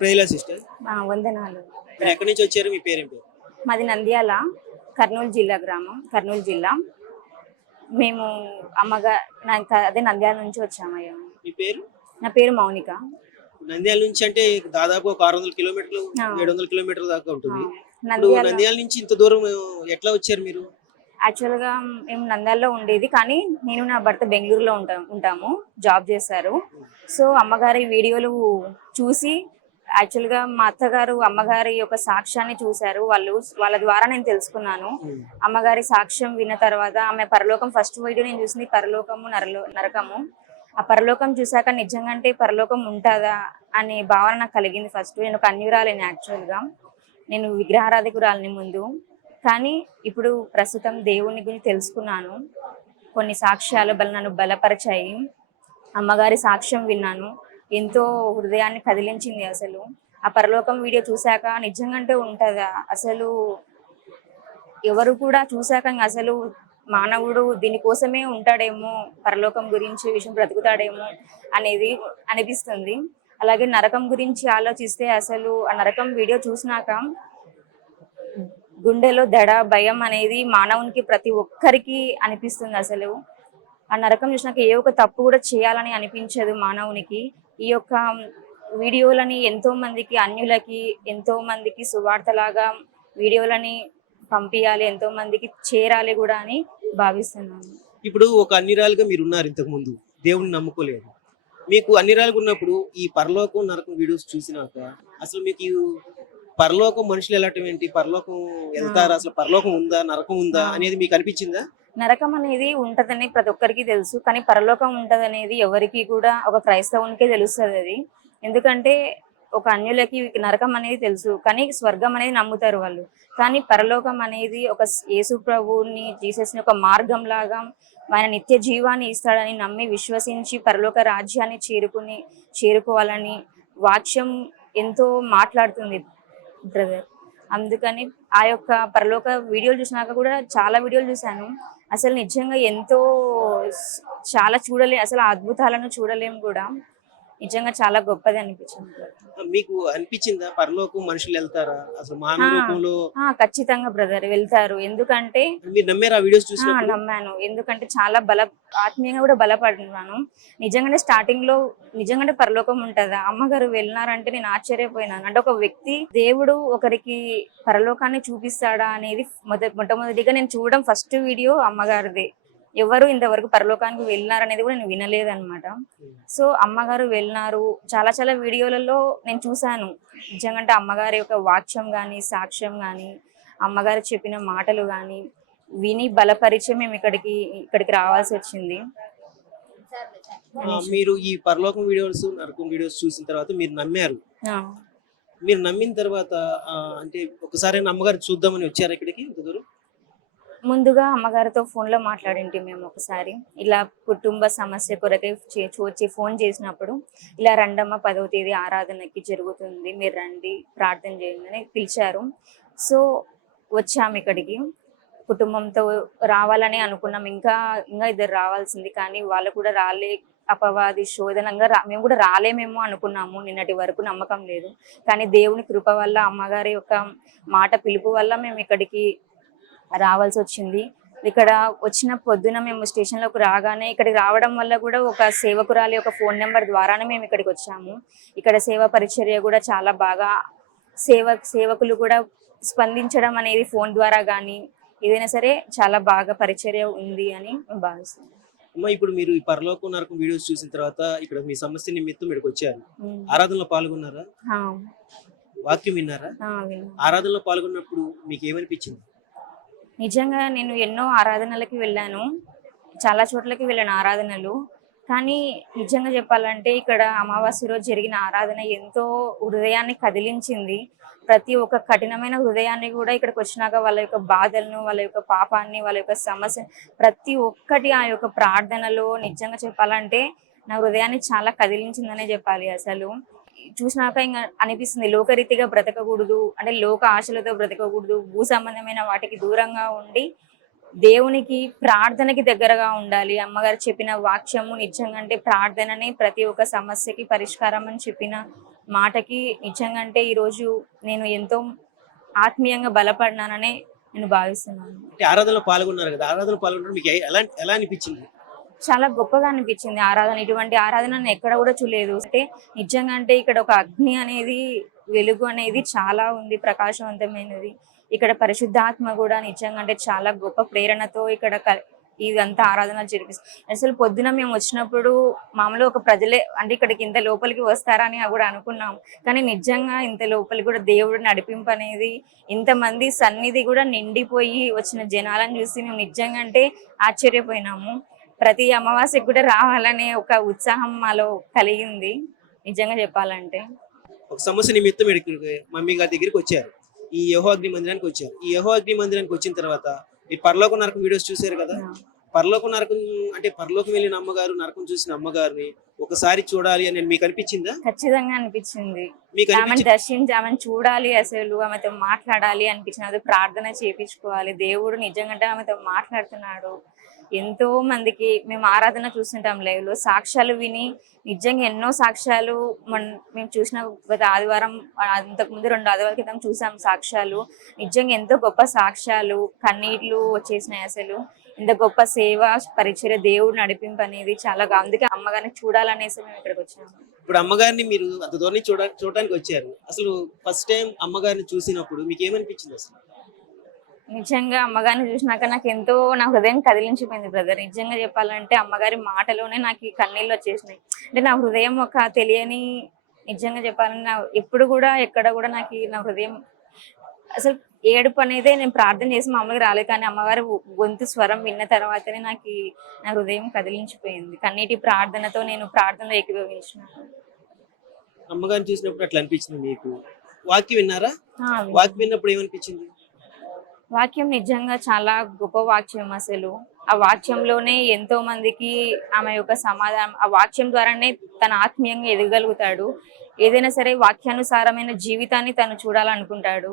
ప్రైలా sister. వందనాలు. మీరు ఎక్కడి నుంచి వచ్చారు? మీ పేరేం పేరు? మాది నంద్యాల, కర్నూలు జిల్లా గ్రామం, కర్నూలు జిల్లా. మేము అదే నంద్యాల నుంచి వచ్చామయ్యా. మీ పేరు? నా పేరు మౌనిక. నంద్యాల నుంచి అంటే దాదాపు ఒక 600 కిలోమీటర్లు, 700 కిలోమీటర్ల దాకా ఉంటుంది. ఇప్పుడు నంద్యాల నుంచి ఇంత దూరం ఎట్లా వచ్చారు మీరు? యాక్చువల్గా మేము నంద్యాలలో ఉండేది, కానీ నేను నా భర్త బెంగళూరులో ఉంటాము, జాబ్ చేశారు. సో అమ్మగారి వీడియోలు చూసి, యాక్చువల్గా మా అత్తగారు అమ్మగారి యొక్క సాక్ష్యాన్ని చూశారు. వాళ్ళ ద్వారా నేను తెలుసుకున్నాను. అమ్మగారి సాక్ష్యం విన్న తర్వాత ఆమె పరలోకం, ఫస్ట్ వీడియో నేను చూసింది పరలోకము నరకము. ఆ పరలోకం చూసాక నిజంగా అంటే పరలోకం ఉంటుందా అనే భావన నాకు కలిగింది. ఫస్ట్ నేను ఒక అన్యురాలిని, యాక్చువల్గా నేను విగ్రహారాధికురాలిని ముందు. కానీ ఇప్పుడు ప్రస్తుతం దేవుని గురించి తెలుసుకున్నాను. కొన్ని సాక్ష్యాలు నన్ను బలపరిచాయి. అమ్మగారి సాక్ష్యం విన్నాను, ఎంతో హృదయాన్ని కదిలించింది. అసలు ఆ పరలోకం వీడియో చూశాక నిజంగా ఉంటుందా, అసలు ఎవరు కూడా చూశాక అసలు మానవుడు దీనికోసమే ఉంటాడేమో, పరలోకం గురించి విషయం బ్రతుకుతాడేమో అనేది అనిపిస్తుంది. అలాగే నరకం గురించి ఆలోచిస్తే అసలు ఆ నరకం వీడియో చూసినాక గుండెలో దడ, భయం అనేది మానవునికి ప్రతి ఒక్కరికి అనిపిస్తుంది. అసలు ఆ నరకం చూసినాక ఏ ఒక తప్పు కూడా చేయాలని అనిపించదు మానవునికి. ఈ యొక్క వీడియోలని ఎంతో మందికి, అన్యులకి, ఎంతో మందికి సువార్తలాగా వీడియోలని పంపించాలి, ఎంతో మందికి చేరాలి కూడా అని భావిస్తున్నాను. ఇప్పుడు ఒక అన్నిరాలుగా మీరు ఉన్నారు, ఇంతకు ముందు దేవుడిని నమ్ముకోలేదు. మీకు అన్నిరాలుగా ఉన్నప్పుడు ఈ పరలోకం నరకం వీడియోస్ చూసినాక అసలు మీకు పరలోకం మనుషులు వెళ్ళటం ఏంటి, పరలోకం వెళ్తారా, అసలు పరలోకం ఉందా, నరకం ఉందా అనేది మీకు అనిపించిందా? నరకం అనేది ఉంటదని ప్రతి ఒక్కరికి తెలుసు, కానీ పరలోకం ఉంటదనేది ఎవరికి కూడా, ఒక క్రైస్తవునికే తెలుస్తుంది అది. ఎందుకంటే ఒక అన్యులకి నరకం అనేది తెలుసు, కానీ స్వర్గం అనేది నమ్ముతారు వాళ్ళు. కానీ పరలోకం అనేది ఒక యేసు ప్రభువుని, జీసస్ని ఒక మార్గం లాగా ఆయన నిత్య జీవాన్ని ఇస్తాడని నమ్మి విశ్వసించి పరలోక రాజ్యాన్ని చేరుకోవాలని వాక్యం ఎంతో మాట్లాడుతుంది బ్రదర్. అందుకని ఆ యొక్క పరలోక వీడియోలు చూసినాక కూడా చాలా వీడియోలు చూశాను. అసలు నిజంగా ఎంతో చాలా అసలు అద్భుతాలను చూడలేము కూడా. నిజంగా చాలా గొప్పది అనిపించింది. మీకు అనిపించిందా పరలోకం మనుషులు వెళ్తారా, అసలు మానవ రూపంలో? ఖచ్చితంగా బ్రదర్ వెళ్తారు. ఎందుకంటే మీరు నమ్మారు ఆ వీడియోస్ చూసి? నమ్మాను. ఎందుకంటే చాలా ఆత్మీయంగా కూడా బలపడుతున్నాను. నిజంగానే స్టార్టింగ్ లో నిజంగానే పరలోకం ఉంటుందా, అమ్మగారు వెళ్ళినారంటే నేను ఆశ్చర్యపోయినాను. అంటే ఒక వ్యక్తి, దేవుడు ఒకరికి పరలోకాన్ని చూపిస్తాడా అనేది మొట్టమొదటిగా నేను చూడడం ఫస్ట్ వీడియో అమ్మగారిదే. ఎవరు ఇంతవరకు పరలోకానికి వెళ్ళినారనేది కూడా నేను వినలేదన్నమాట. సో అమ్మగారు వెళ్ళినారు. చాలా చాలా వీడియోలలో నేను చూశాను. నిజంగా అమ్మగారి యొక్క వాక్యం కానీ, సాక్ష్యం కానీ, అమ్మగారు చెప్పిన మాటలు కానీ విని బలపరిచే మేము ఇక్కడికి రావాల్సి వచ్చింది. మీరు ఈ పరలోకం వీడియోస్, నరకం వీడియోస్ చూసిన తర్వాత మీరు నమ్మారు. మీరు నమ్మిన తర్వాత అంటే ఒకసారి అమ్మగారు చూద్దామని వచ్చారు ఇక్కడికి ఇంత దూరం? ముందుగా అమ్మగారితో ఫోన్లో మాట్లాడింటి మేము ఒకసారి. ఇలా కుటుంబ సమస్య కొరకై వచ్చి ఫోన్ చేసినప్పుడు, ఇలా రండమ్మ 10వ తేదీ ఆరాధనకి జరుగుతుంది, మీరు రండి, ప్రార్థన చేయండి అని పిలిచారు. సో వచ్చాము ఇక్కడికి. కుటుంబంతో రావాలని అనుకున్నాం. ఇంకా ఇద్దరు రావాల్సింది, కానీ వాళ్ళు కూడా అపవాది శోధనంగా మేము కూడా రాలేమేమో అనుకున్నాము. నిన్నటి వరకు నమ్మకం లేదు, కానీ దేవుని కృప వల్ల, అమ్మగారి యొక్క మాట పిలుపు వల్ల మేము ఇక్కడికి రావాల్సి వచ్చింది. ఇక్కడ వచ్చిన పొద్దున మేము స్టేషన్లోకి రాగానే, ఇక్కడికి రావడం వల్ల కూడా ఒక సేవకురాలి ఒక ఫోన్ నెంబర్ ద్వారానే మేము ఇక్కడికి వచ్చాము. ఇక్కడ సేవా పరిచర్య కూడా చాలా బాగా, సేవకులు కూడా స్పందించడం అనేది ఫోన్ ద్వారా కానీ ఏదైనా సరే చాలా బాగా పరిచర్య ఉంది అని భావిస్తున్నాం. ఇప్పుడు మీరు ఈ పరలోకం నరకం వీడియోస్ చూసిన తర్వాత ఇక్కడ మీ సమస్య నిమిత్తం ఇక్కడికి వచ్చారు. ఆరాధనలో పాల్గొన్నారా? వాక్యం విన్నారా? ఆరాధనలో పాల్గొన్నప్పుడు మీకు ఏమనిపించింది? నిజంగా నేను ఎన్నో ఆరాధనలకి వెళ్ళాను, చాలా చోట్లకి వెళ్ళాను ఆరాధనలు. కానీ నిజంగా చెప్పాలంటే ఇక్కడ అమావాస్య రోజు జరిగిన ఆరాధన ఎంతో హృదయాన్ని కదిలించింది. ప్రతి ఒక్క కఠినమైన హృదయాన్ని కూడా ఇక్కడికి వచ్చినాక వాళ్ళ యొక్క బాధలను, వాళ్ళ యొక్క పాపాన్ని, వాళ్ళ యొక్క సమస్య ప్రతి ఒక్కటి ఆ యొక్క ప్రార్థనలో నిజంగా చెప్పాలంటే నా హృదయాన్ని చాలా కదిలించిందనే చెప్పాలి. అసలు చూసినాక ఇంకా అనిపిస్తుంది, లోకరీతిగా బ్రతకకూడదు, అంటే లోక ఆశలతో బ్రతకకూడదు, భూ సంబంధమైన వాటికి దూరంగా ఉండి దేవునికి ప్రార్థనకి దగ్గరగా ఉండాలి. అమ్మగారు చెప్పిన వాక్యము నిజంగా అంటే ప్రార్థననే ప్రతి ఒక్క సమస్యకి పరిష్కారం అని చెప్పిన మాటకి నిజంగా అంటే ఈరోజు నేను ఎంతో ఆత్మీయంగా బలపడినాననే నేను భావిస్తున్నాను. అంటే ఆరాధనలో పాల్గొన్నారు కదా, ఆరాధనలో పాల్గొనడం మీకు ఎలా అనిపించింది? చాలా గొప్పగా అనిపించింది ఆరాధన. ఇటువంటి ఆరాధన నేను ఎక్కడ కూడా చూడలేదు. అంటే నిజంగా అంటే ఇక్కడ ఒక అగ్ని అనేది, వెలుగు అనేది చాలా ఉంది, ప్రకాశవంతమైనది. ఇక్కడ పరిశుద్ధాత్మ కూడా నిజంగా అంటే చాలా గొప్ప ప్రేరణతో ఇక్కడ ఇదంతా ఆరాధన జరిపిస్తుంది. అసలు పొద్దున మేము వచ్చినప్పుడు మామూలు ఒక ప్రజలే అంటే ఇక్కడికి ఇంత లోపలికి వస్తారని కూడా అనుకున్నాం. కానీ నిజంగా ఇంత లోపలికి కూడా దేవుడు నడిపింపు అనేది, ఇంతమంది సన్నిధి కూడా నిండిపోయి వచ్చిన జనాలను చూసి మేము నిజంగా అంటే ఆశ్చర్యపోయినాము. ప్రతి అమావాస్యకు కూడా రావాలనే ఒక ఉత్సాహం మాలో కలిగింది నిజంగా చెప్పాలంటే. ఒక సమస్య నిమిత్తం ఇక్కడికి మమ్మీ గారి దగ్గరికి వచ్చారు, ఈ యెహోవా అగ్ని మందిరానికి వచ్చారు. ఈ యెహోవా అగ్ని మందిరానికి వచ్చిన తర్వాత ఈ పరలోక నరకం వీడియోస్ చూశారు కదా. పరలోక నరకం అంటే పరలోకం వెళ్ళిన అమ్మగారు, నరకం చూసిన అమ్మగారిని ఒకసారి చూడాలి అని మీకు అనిపించిందా? ఖచ్చితంగా అనిపించింది. మీకు ఆమెను దర్శించి ఆమెను చూడాలి, అసలు ఆమెతో మాట్లాడాలి అనిపించినది. ప్రార్థన చేయించుకోవాలి. దేవుడు నిజంగా ఆమెతో మాట్లాడుతున్నాడు. ఎంతో మందికి మేము ఆరాధన చూస్తుంటాం లైవ్ లో, సాక్ష్యాలు విని నిజంగా ఎన్నో సాక్ష్యాలు మేము చూసిన గత ఆదివారం, అంతకుముందు 2 ఆదివారాల క్రితం చూసాం సాక్ష్యాలు. నిజంగా ఎంతో గొప్ప సాక్ష్యాలు, కన్నీళ్లు వచ్చేసినాయి. అసలు ఇంత గొప్ప సేవ పరిచర్య, దేవుడు నడిపింపు అనేది చాలా. అందుకే అమ్మగారిని చూడాలనేసి మేము ఇక్కడికి వచ్చాము. ఇప్పుడు అమ్మగారిని మీరు అంత దూరం చూడడానికి వచ్చారు. అసలు ఫస్ట్ టైం అమ్మగారిని చూసినప్పుడు మీకు ఏమనిపించింది? అసలు నిజంగా అమ్మగారిని చూసినాక నాకు ఎంతో, నా హృదయం కదిలించిపోయింది బ్రదర్. నిజంగా చెప్పాలంటే అమ్మగారి మాటలోనే నాకు ఈ కన్నీళ్ళు వచ్చేసినాయి. అంటే నా హృదయం ఒక తెలియని, నిజంగా చెప్పాలంటే ఎప్పుడు కూడా ఎక్కడ కూడా నాకు నా హృదయం అసలు ఏడుపు అనేది నేను ప్రార్థన చేసి మామూలుగా రాలేదు. కానీ అమ్మగారి గొంతు స్వరం విన్న తర్వాతనే నాకు నా హృదయం కదిలించిపోయింది. కన్నీటి ప్రార్థనతో నేను ప్రార్థనలో ఏకీభవించినాను. అమ్మగారిని చూసినప్పుడు అట్లా అనిపించింది మీకు? వాక్యం విన్నారా? వాక్యం విన్నప్పుడు ఏమనిపించింది? వాక్యం నిజంగా చాలా గొప్ప వాక్యం. అసలు ఆ వాక్యంలోనే ఎంతో మందికి ఆమె యొక్క సమాధానం, ఆ వాక్యం ద్వారానే తన ఆత్మీయంగా ఎదగలుగుతాడు. ఏదైనా సరే వాక్యానుసారమైన జీవితాన్ని తను చూడాలనుకుంటాడు.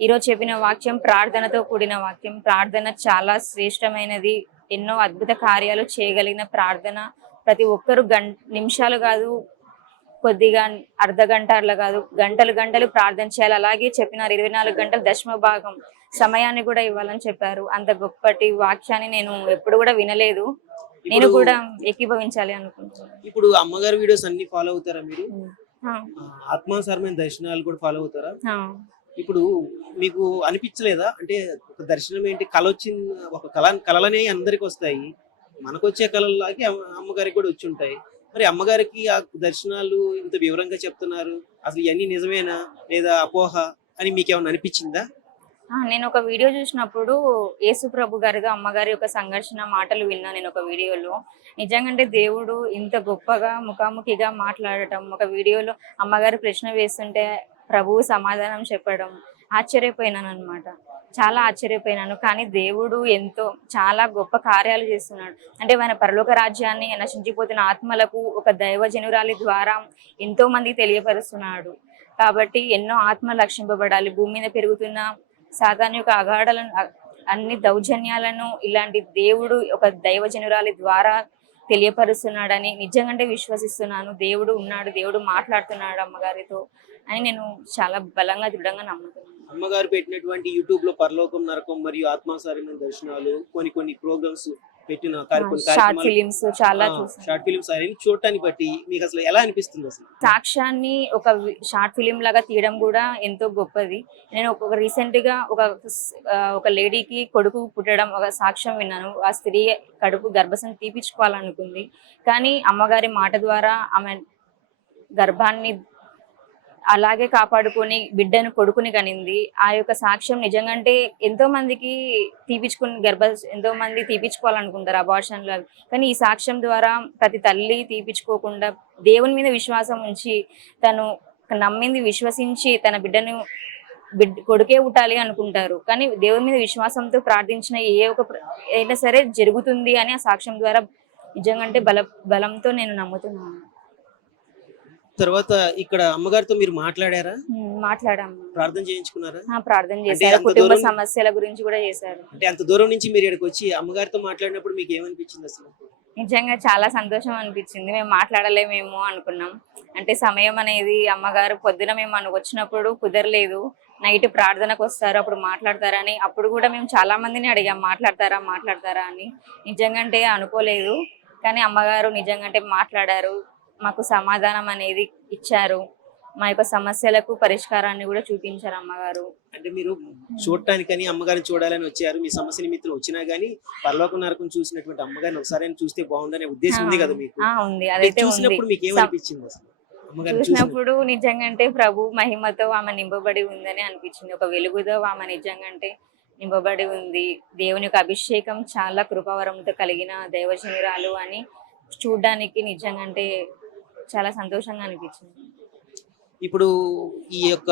ఈరోజు చెప్పిన వాక్యం ప్రార్థనతో కూడిన వాక్యం. ప్రార్థన చాలా శ్రేష్టమైనది. ఎన్నో అద్భుత కార్యాలు చేయగలిగిన ప్రార్థన. ప్రతి ఒక్కరు నిమిషాలు కాదు, కొద్దిగా అర్ధ గంటలు కాదు, గంటలు గంటలు ప్రార్థన చేయాలి. అలాగే చెప్పినారు 24 గంటలు దశమ భాగం సమయాన్ని కూడా ఇవ్వాలని చెప్పారు. అంత గొప్పటి వాక్యాన్ని నేను ఎప్పుడు కూడా వినలేదు. నేను కూడా ఏకీభవించాలి అనుకుంటున్నాను. ఇప్పుడు అమ్మగారి వీడియోస్ అన్ని ఫాలో అవుతారా మీరు? ఆత్మానుసారమైన దర్శనాలు కూడా ఫాలో అవుతారా? ఇప్పుడు మీకు అనిపించలేదా, అంటే ఒక దర్శనం ఏంటి, కళ వచ్చింది, ఒక కళలనే అందరికి వస్తాయి, మనకొచ్చే కళల్లాగే అమ్మగారికి కూడా వచ్చి ఉంటాయి. మరి అమ్మగారికి ఆ దర్శనాలు ఇంత వివరంగా చెప్తున్నారు, అసలు ఇవన్నీ నిజమేనా లేదా అపోహ అని మీకు ఏమైనా అనిపించిందా? నేను ఒక వీడియో చూసినప్పుడు యేసు ప్రభు గారితో అమ్మగారి యొక్క సంఘర్షణ మాటలు విన్నా నేను ఒక వీడియోలో. నిజంగా దేవుడు ఇంత గొప్పగా ముఖాముఖిగా మాట్లాడటం, ఒక వీడియోలో అమ్మగారు ప్రశ్న వేస్తుంటే ప్రభువు సమాధానం చెప్పడం, ఆశ్చర్యపోయినాను అనమాట. చాలా ఆశ్చర్యపోయినాను. కానీ దేవుడు ఎంతో చాలా గొప్ప కార్యాలు చేస్తున్నాడు. అంటే మన పరలోక రాజ్యాన్ని నశించిపోతున్న ఆత్మలకు ఒక దైవజనురాలి ద్వారా ఎంతో మంది తెలియపరుస్తున్నాడు. కాబట్టి ఎన్నో ఆత్మలు రక్షింపబడాలి. భూమి మీద పెరుగుతున్న సాతాను యొక్క అగాఢలను, అన్ని దౌర్జన్యాలను ఇలాంటి దేవుడు ఒక దైవజనురాలి ద్వారా తెలియపరుస్తున్నాడని నిజంగా విశ్వసిస్తున్నాను. దేవుడు ఉన్నాడు, దేవుడు మాట్లాడుతున్నాడు అమ్మగారితో అని నేను చాలా బలంగా దృఢంగా నమ్ముతున్నాను. అమ్మగారు పెట్టినటువంటి యూట్యూబ్ లో పరలోకం నరకం మరియు ఆత్మానుసారమైన దర్శనాలు, కొన్ని ప్రోగ్రామ్స్ పెట్టిన షార్ట్ ఫిలిమ్స్ చాలా షార్ట్ ఫిలిమ్స్ అనేది చూడటాన్ని బట్టి మీకు అసలు ఎలా అనిపిస్తుంది? అసలు సాక్ష్యాన్ని ఒక షార్ట్ ఫిలిం లాగా తీయడం కూడా ఎంతో గొప్పది. నేను ఒక రీసెంట్ గా ఒక లేడీకి కొడుకు పుట్టడం ఒక సాక్ష్యం విన్నాను. ఆ స్త్రీ కడుపు గర్భసం తీపించుకోవాలనుకుంది, కానీ అమ్మగారి మాట ద్వారా ఆమె గర్భాన్ని అలాగే కాపాడుకొని బిడ్డను కొడుకుని కనింది. ఆ యొక్క సాక్ష్యం నిజంగా అంటే ఎంతో మందికి ఎంతో మంది తీపించుకోవాలనుకుంటారు అబార్షన్లు, కానీ ఈ సాక్ష్యం ద్వారా ప్రతి తల్లి తీపించుకోకుండా దేవుని మీద విశ్వాసం ఉంచి తను నమ్మింది విశ్వసించి తన కొడుకే పుట్టాలి అనుకుంటారు. కానీ దేవుని మీద విశ్వాసంతో ప్రార్థించిన అయినా సరే జరుగుతుంది అని ఆ సాక్ష్యం ద్వారా నిజంగా అంటే బలంతో నేను నమ్ముతున్నాను. తర్వాత ఇక్కడ అమ్మగారితో మీరు మాట్లాడారా? మాట్లాడాము. ప్రార్థన చేయించుకున్నారా? ప్రార్థన అంటే చేశారు, అంత కుటుంబ దూరం సమస్యల గురించి కూడా చేశారు. అంటే అంత దూరం నుంచి మీరు ఇక్కడికి వచ్చి అమ్మగారితో మాట్లాడినప్పుడు మీకు ఏమనిపించింది అసలు? నిజంగా చాలా సంతోషం అనిపించింది. మేము మాట్లాడలేమేమో అనుకున్నాం. అంటే సమయం అనేది అమ్మగారు పొద్దున మేము వచ్చినప్పుడు కుదరలేదు, నైట్ ప్రార్థనకు వస్తారు అప్పుడు మాట్లాడతారని. అప్పుడు కూడా మేము చాలా మందిని అడిగాం మాట్లాడతారా అని. నిజంగా అంటే అనుకోలేదు, కానీ అమ్మగారు నిజంగా అంటే మాట్లాడారు, మాకు సమాధానం అనేది ఇచ్చారు, మా యొక్క సమస్యలకు పరిష్కారాన్ని కూడా చూపించారు అమ్మగారు. అంటే మీరు చూడటానికని అమ్మగారిని చూడాలని వచ్చారు, మీ సమస్య నిమిత్తం వచ్చినా గానీ పరలోక నరకం చూసినటువంటి అమ్మగారిని ఒకసారి చూస్తే బాగుందనే ఉద్దేశం ఉంది కదా మీకు? ఉంది, మీరు అదైతే ఉంది. చూసినప్పుడు మీకు ఏమనిపించింది అసలు? అమ్మగారిని చూసినప్పుడు నిజంగా అంటే ప్రభు మహిమతో ఆమె నింపబడి ఉందని అనిపించింది. ఒక వెలుగుతో ఆమె నిజంగా అంటే నింపబడి ఉంది. దేవుని యొక్క అభిషేకం చాలా కృపావరంతో కలిగిన దైవజనురాలు అని చూడడానికి నిజంగా అంటే చాలా సంతోషంగా అనిపించింది. ఇప్పుడు ఈ యొక్క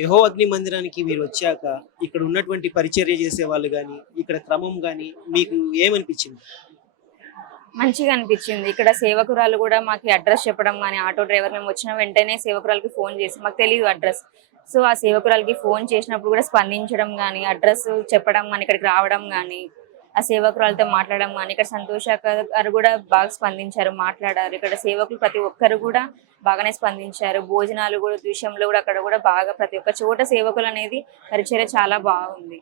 యెహోవా అగ్ని మందిరానికి మీరు వచ్చాక ఇక్కడ ఉన్నటువంటి పరిచర్య చేసే వాళ్ళు గాని, ఇక్కడ క్రమం గాని మీకు ఏమనిపించింది? మంచిగా అనిపించింది. ఇక్కడ సేవకురాలు కూడా మాకు అడ్రస్ చెప్పడం కానీ, ఆటో డ్రైవర్ మేము వచ్చిన వెంటనే సేవకురాలకి ఫోన్ చేసి, మాకు తెలియదు అడ్రస్, సో ఆ సేవకురాలకి ఫోన్ చేసినప్పుడు కూడా స్పందించడం కానీ, అడ్రస్ చెప్పడం కానీ, ఇక్కడికి రావడం కానీ, ఆ సేవకురాలతో మాట్లాడడం కానీ, ఇక్కడ సంతోష గారు కూడా బాగా స్పందించారు, మాట్లాడారు. ఇక్కడ సేవకులు ప్రతి ఒక్కరు కూడా బాగానే స్పందించారు. భోజనాలు కూడా విషయంలో కూడా అక్కడ కూడా బాగా ప్రతి ఒక్క చోట సేవకులు అనేది పరిచర్య చాలా బాగుంది.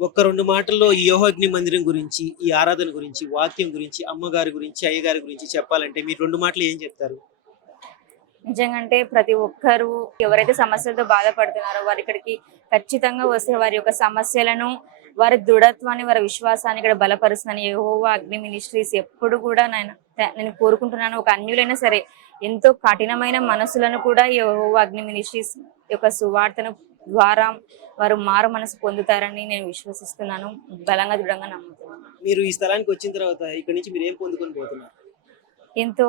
ఒక్క రెండు మాటల్లో ఈ యెహోవా అగ్ని మందిరం గురించి, ఈ ఆరాధన గురించి, వాక్యం గురించి, అమ్మగారి గురించి, అయ్యగారి గురించి చెప్పాలంటే మీరు రెండు మాటలు ఏం చెప్తారు? నిజంగా అంటే ప్రతి ఒక్కరు ఎవరైతే సమస్యలతో బాధపడుతున్నారో వారు ఇక్కడికి ఖచ్చితంగా వస్తే వారి యొక్క సమస్యలను, వారి దృఢత్వాన్ని, వారి విశ్వాసాన్ని ఇక్కడ బలపరుస్తుందని యెహోవా అగ్ని మినిస్ట్రీస్ ఎప్పుడు కూడా నేను కోరుకుంటున్నాను. ఒక అన్యులైనా సరే ఎంతో కఠినమైన మనసులను కూడా యెహోవా అగ్ని మినిస్ట్రీస్ యొక్క సువార్తను ద్వారా వారు మారు మనసు పొందుతారని నేను విశ్వసిస్తున్నాను, బలంగా దృఢంగా నమ్ముతున్నాను. మీరు ఈ స్థలానికి వచ్చిన తర్వాత ఇక్కడ నుంచి మీరు ఏం పొందుకొని పోతున్నారు? ఎంతో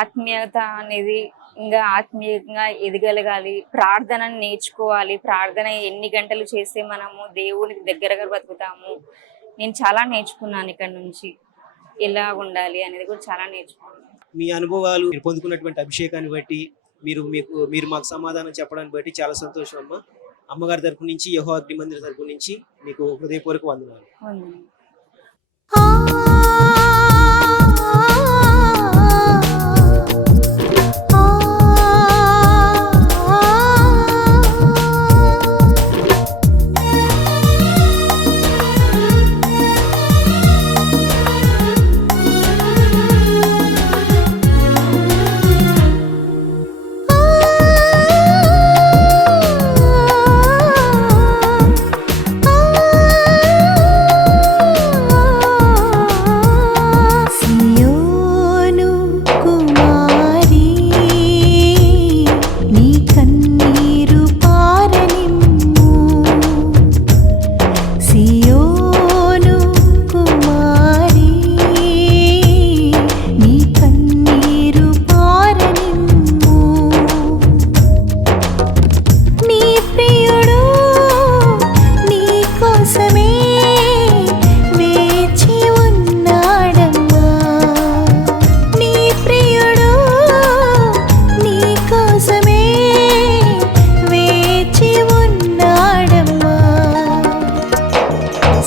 ఆత్మీయత అనేది, ఇంకా ఆత్మీయంగా ఎదగలగాలి, ప్రార్థనను నేర్చుకోవాలి. ప్రార్థన ఎన్ని గంటలు చేస్తే మనము దేవునికి దగ్గరగా బతుకుతాము. నేను చాలా నేర్చుకున్నాను ఇక్కడ నుంచి, ఎలా ఉండాలి అనేది కూడా చాలా నేర్చుకున్నాను. మీ అనుభవాలు, మీరు పొందుకున్నటువంటి అభిషేకాన్ని బట్టి, మీరు మాకు సమాధానం చెప్పడానికి బట్టి చాలా సంతోషం అమ్మ. అమ్మగారి తరపు నుంచి, యెహోవా అగ్ని మందిరం తరపు నుంచి మీకు హృదయపూర్వక వందనాలు.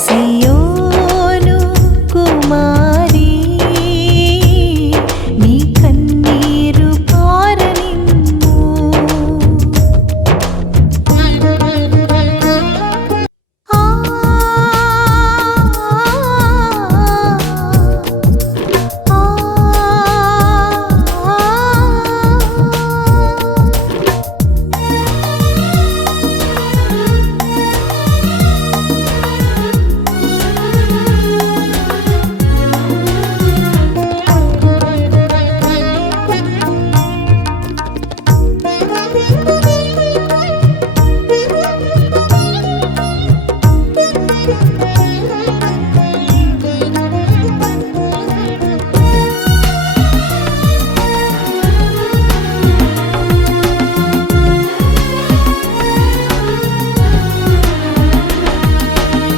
See